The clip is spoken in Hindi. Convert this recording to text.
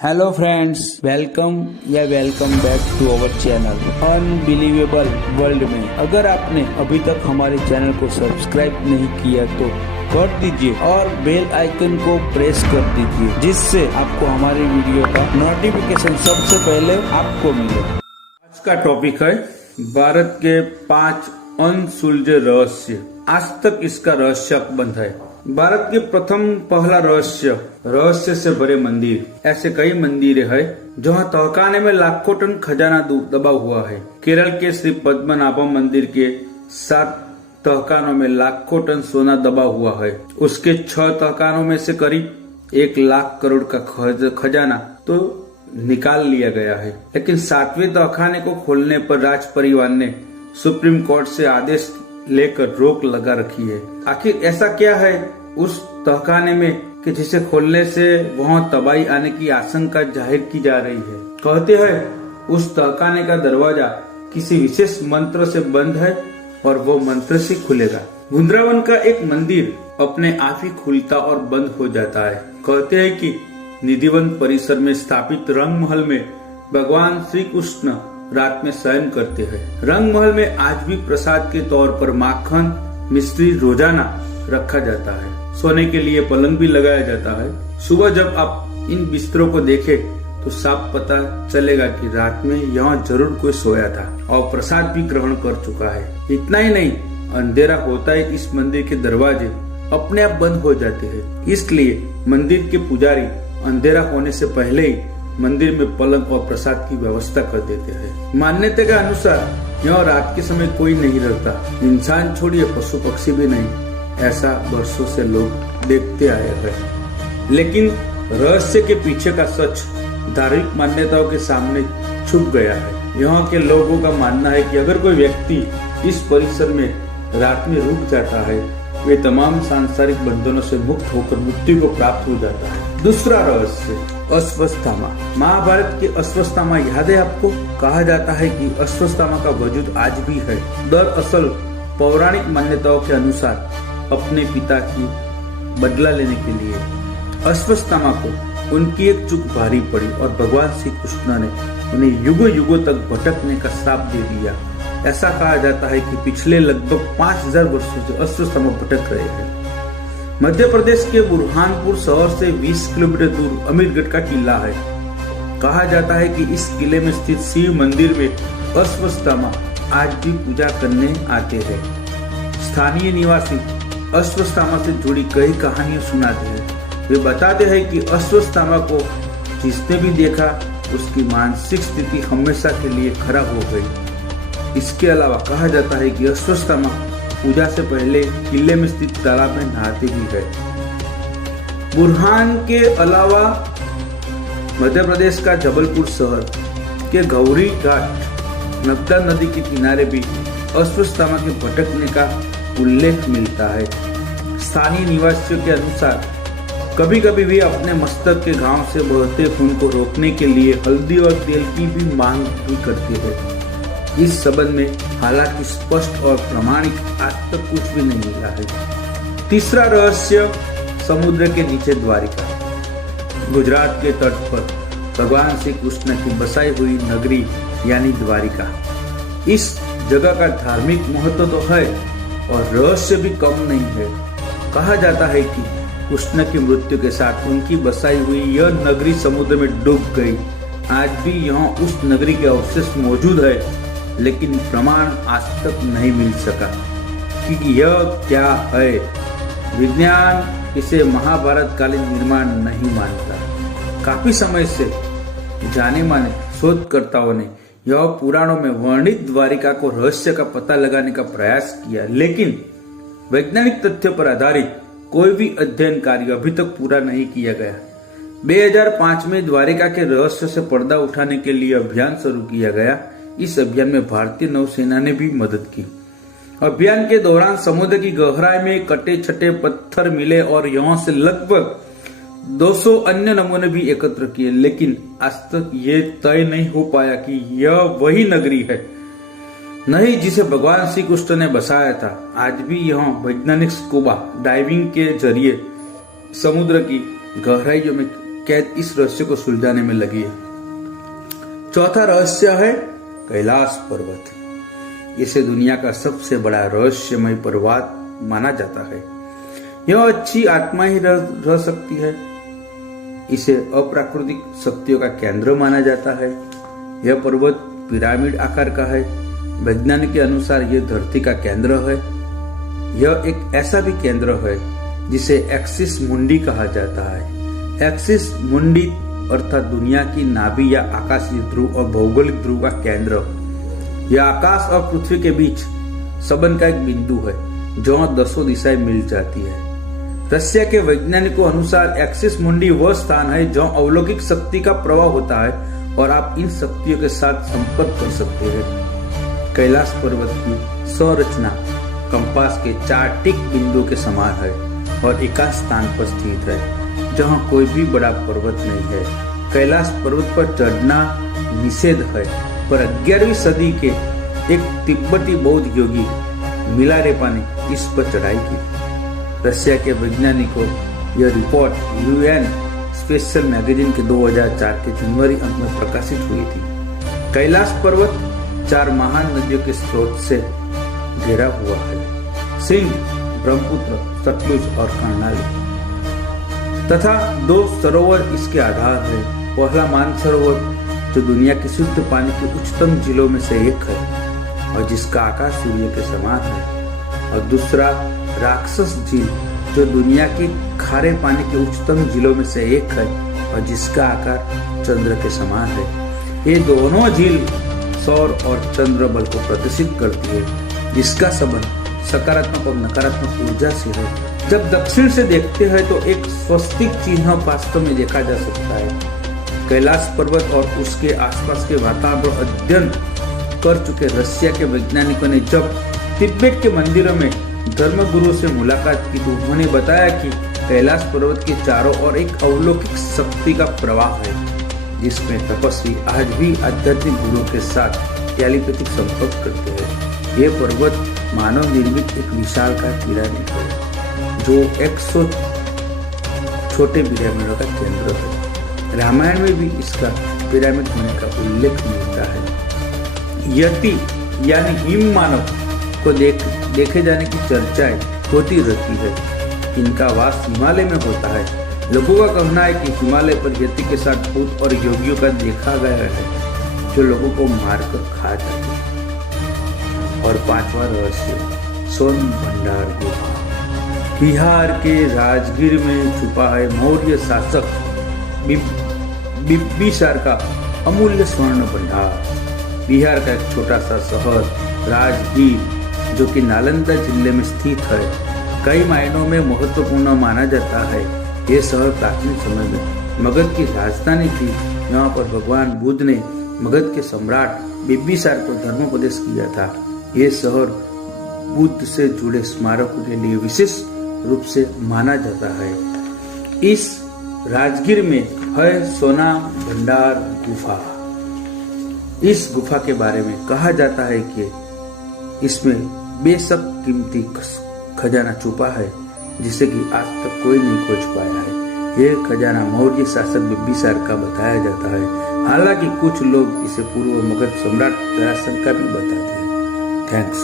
Hello friends, welcome back to our channel unbelievable world में। अगर आपने अभी तक हमारे चैनल को सब्सक्राइब नहीं किया तो कर दीजिए और बेल आइकन को प्रेस कर दीजिए, जिससे आपको हमारी वीडियो का नोटिफिकेशन सबसे पहले आपको मिले। आज का टॉपिक है भारत के 5 अनसुलझे रहस्य। आज तक इसका रहस्य बंद है। भारत के पहला रहस्य से भरे मंदिर। ऐसे कई मंदिर है जहाँ तहखाने में लाखों टन खजाना दबा हुआ है। केरल के श्री पद्मनाभम मंदिर के 7 तहखानों में लाखों टन सोना दबा हुआ है। उसके 6 तहखानों में से करीब 1 लाख करोड़ का खजाना तो निकाल लिया गया है। लेकिन 7वें तहखाने को खोलने पर राज परिवार ने सुप्रीम कोर्ट से आदेश लेकर रोक लगा रखी है। आखिर ऐसा क्या है उस तहखाने में कि जिसे खोलने से वहां तबाही आने की आशंका जाहिर की जा रही है। कहते हैं उस तहखाने का दरवाजा किसी विशेष मंत्र से बंद है और वो मंत्र से खुलेगा। वृंदावन का एक मंदिर अपने आप ही खुलता और बंद हो जाता है। कहते हैं कि निधिवन परिसर में स्थापित रंग महल में भगवान श्री कृष्ण रात में शयन करते हैं। रंग महल में आज भी प्रसाद के तौर पर माखन मिश्री रोजाना रखा जाता है। सोने के लिए पलंग भी लगाया जाता है। सुबह जब आप इन बिस्तरों को देखें तो साफ पता चलेगा कि रात में यहाँ जरूर कोई सोया था और प्रसाद भी ग्रहण कर चुका है। इतना ही नहीं, अंधेरा होता है इस मंदिर के दरवाजे अपने आप बंद हो जाते हैं। इसलिए मंदिर के पुजारी अंधेरा होने से पहले ही मंदिर में पलंग और प्रसाद की व्यवस्था कर देते हैं। मान्यता के अनुसार यहाँ रात के समय कोई नहीं रहता, इंसान छोड़िए पशु पक्षी भी नहीं। ऐसा वर्षों से लोग देखते आए हैं। लेकिन रहस्य के पीछे का सच धार्मिक मान्यताओं के सामने छुप गया है। यहाँ के लोगों का मानना है कि अगर कोई व्यक्ति इस परिसर में रात में रुक जाता है, वे तमाम सांसारिक बंधनों से मुक्त होकर मुक्ति को प्राप्त हो जाता है। दूसरा रहस्य, अश्वत्थामा। महाभारत के अश्वत्थामा याद है आपको? कहा जाता है कि अश्वत्थामा का वजूद आज भी है। दरअसल पौराणिक मान्यताओं के अनुसार अपने पिता की बदला लेने के लिए अश्वत्थामा को उनकी एक चूक भारी पड़ी और भगवान श्री कृष्ण ने उन्हें युगों युगों तक भटकने का श्राप दे दिया। ऐसा कहा जाता है कि पिछले लगभग 5000 वर्षों से अश्वत्थामा भटक रहे हैं। मध्य प्रदेश के बुरहानपुर शहर से 20 किलोमीटर दूर अमीरगढ़ का किला है। कहा जाता है कि इस किले में स्थित शिव मंदिर में अश्वत्थामा आज भी पूजा करने आते हैं। स्थानीय निवासी अश्वत्थामा से जुड़ी कई कहानियां सुनाते हैं। वे बताते हैं कि अश्वत्थामा को जिसने भी देखा उसकी मानसिक स्थिति हमेशा के लिए खराब हो गई। इसके अलावा कहा जाता है कि अश्वत्थामा पूजा से पहले किले में स्थित तालाब में नहाते ही है। बुरहान के अलावा मध्य प्रदेश का जबलपुर शहर के गौरी घाट नर्मदा नदी के किनारे भी अश्वत्थामा के भटकने का उल्लेख मिलता है। स्थानीय निवासियों के अनुसार कभी कभी वे अपने मस्तक के घाव से बहते खून को रोकने के लिए हल्दी और तेल की भी मांग भी करते हैं। इस संबंध में हालांकि स्पष्ट और प्रमाणिक आज तक कुछ भी नहीं मिला है। तीसरा रहस्य, समुद्र के नीचे द्वारिका। गुजरात के तट पर भगवान श्री कृष्ण की बसाई हुई नगरी यानी द्वारिका। इस जगह का धार्मिक महत्व तो है और रहस्य भी कम नहीं है। कहा जाता है कि कृष्ण की मृत्यु के साथ उनकी बसाई हुई यह नगरी समुद्र में डूब गई। आज भी यहाँ उस नगरी के अवशेष मौजूद है, लेकिन प्रमाण आज तक नहीं मिल सका कि यह क्या है। विज्ञान इसे महाभारत कालीन निर्माण नहीं मानता। काफी समय से जाने माने शोधकर्ताओं ने यह पुराणों में वर्णित द्वारिका को रहस्य का पता लगाने का प्रयास किया, लेकिन वैज्ञानिक तथ्यों पर आधारित कोई भी अध्ययन कार्य अभी तक पूरा नहीं किया गया। 2005 में द्वारिका के रहस्य से पर्दा उठाने के लिए अभियान शुरू किया गया। इस अभियान में भारतीय नौसेना ने भी मदद की। अभियान के दौरान समुद्र की गहराई में कटे छटे पत्थर मिले और यहाँ से लगभग 200 अन्य नमूने भी एकत्र किए, लेकिन आज तक ये तय नहीं हो पाया कि यह वही नगरी है नहीं जिसे भगवान श्री कृष्ण ने बसाया था। आज भी यहाँ वैज्ञानिक स्कूबा डाइविंग के जरिए समुद्र की गहराइयों में कैद इस रहस्य को सुलझाने में लगी है। चौथा रहस्य है कैलाश पर्वत। इसे दुनिया का सबसे बड़ा रहस्यमय पर्वत माना जाता है। यह अच्छी आत्मा ही रह सकती है। इसे अप्राकृतिक शक्तियों का केंद्र माना जाता है। यह पर्वत पिरामिड आकार का है। वैज्ञानिक के अनुसार यह धरती का केंद्र है। यह एक ऐसा भी केंद्र है जिसे एक्सिस मुंडी कहा जाता है। एक्सिस मुंडी अर्थात दुनिया की नाभि या आकाशीय ध्रुव और भौगोलिक ध्रुव का केंद्र। यह आकाश और पृथ्वी के बीच संबंध का एक बिंदु है जहाँ 10 दिशाएं मिल जाती है। रशिया के वैज्ञानिकों अनुसार एक्सिस मुंडी वह स्थान है जहाँ अलौकिक शक्ति का प्रवाह होता है और आप इन शक्तियों के साथ संपर्क कर सकते हैं। कैलाश पर्वत की संरचना कंपास के 4 टिक बिंदुओं के समान है और एकांत स्थान पर स्थित है जहाँ कोई भी बड़ा पर्वत नहीं है। कैलाश पर्वत पर चढ़ना निषेध है, पर 11वीं सदी के एक तिब्बती बौद्ध योगी मिलारेपा ने इस पर चढ़ाई की। रशिया के वैज्ञानिकों यह रिपोर्ट यूएन स्पेशल मैगजीन के 2004 के जनवरी अंक में प्रकाशित हुई थी। कैलाश पर्वत 4 महान नदियों के स्रोत से घिरा हुआ है, सिंध, ब्रह्मपुत्र, सतलुज और कर्नाली, तथा 2 सरोवर इसके आधार है। पहला मानसरोवर जो दुनिया की शुद्ध पानी के उच्चतम झीलों में से एक है और जिसका आकार सूर्य के समान है, और दूसरा राक्षस झील जो दुनिया की खारे पानी के उच्चतम झीलों में से एक है और जिसका आकार चंद्र के समान है। ये दोनों झील सौर और चंद्र बल को प्रदर्शित करती है, जिसका संबंध सकारात्मक और नकारात्मक ऊर्जा से है। जब दक्षिण से देखते हैं तो एक स्वस्तिक चिन्ह वास्तव में देखा जा सकता है। कैलाश पर्वत और उसके आसपास के वातावरण अध्ययन कर चुके रशिया के वैज्ञानिकों ने जब तिब्बत के मंदिरों में धर्मगुरु से मुलाकात की तो उन्होंने बताया कि कैलाश पर्वत के चारों ओर एक अलौकिक शक्ति का प्रवाह है, जिसमें तपस्वी आज भी आध्यात्मिक गुरुओं के साथ टेलीपैथिक संपर्क करते हैं। ये पर्वत मानव निर्मित एक विशालकाय पिरामिड है जो 100 छोटे पिरामिडों का केंद्र है। रामायण में भी इसका पिरामिड होने का उल्लेख मिलता है। यति यानी हिम मानव को देखे जाने की चर्चाएं होती रहती है। इनका वास हिमालय में होता है। लोगों का कहना है कि हिमालय पर यति के साथ भूत और योगियों का देखा गया है जो लोगों को मारकर खा जाते हैं। और 5वां रहस्य सोन भंडार गुफा। बिहार के राजगीर में छुपा है मौर्य शासक बिंबिसार का अमूल्य स्वर्ण भंडार। बिहार का एक छोटा सा शहर राजगीर जो कि नालंदा जिले में स्थित है, कई मायनों में महत्वपूर्ण माना जाता है। ये शहर प्राचीन समय में मगध की राजधानी थी। यहाँ पर भगवान बुद्ध ने मगध के सम्राट बिंबिसार को धर्मोपदेश किया था। ये शहर बुद्ध से जुड़े स्मारकों के लिए विशेष रूप से माना जाता है। इस राजगीर में है सोना भंडार गुफा। इस गुफा के बारे में कहा जाता है कि इसमें बेशक कीमती खजाना छुपा है जिसे कि आज तक कोई नहीं खोज पाया है। ये खजाना मौर्य शासक बिंबिसार का बताया जाता है। हालांकि कुछ लोग इसे पूर्व मगध सम्राट जरासंध का भी बताते हैं। थैंक्स।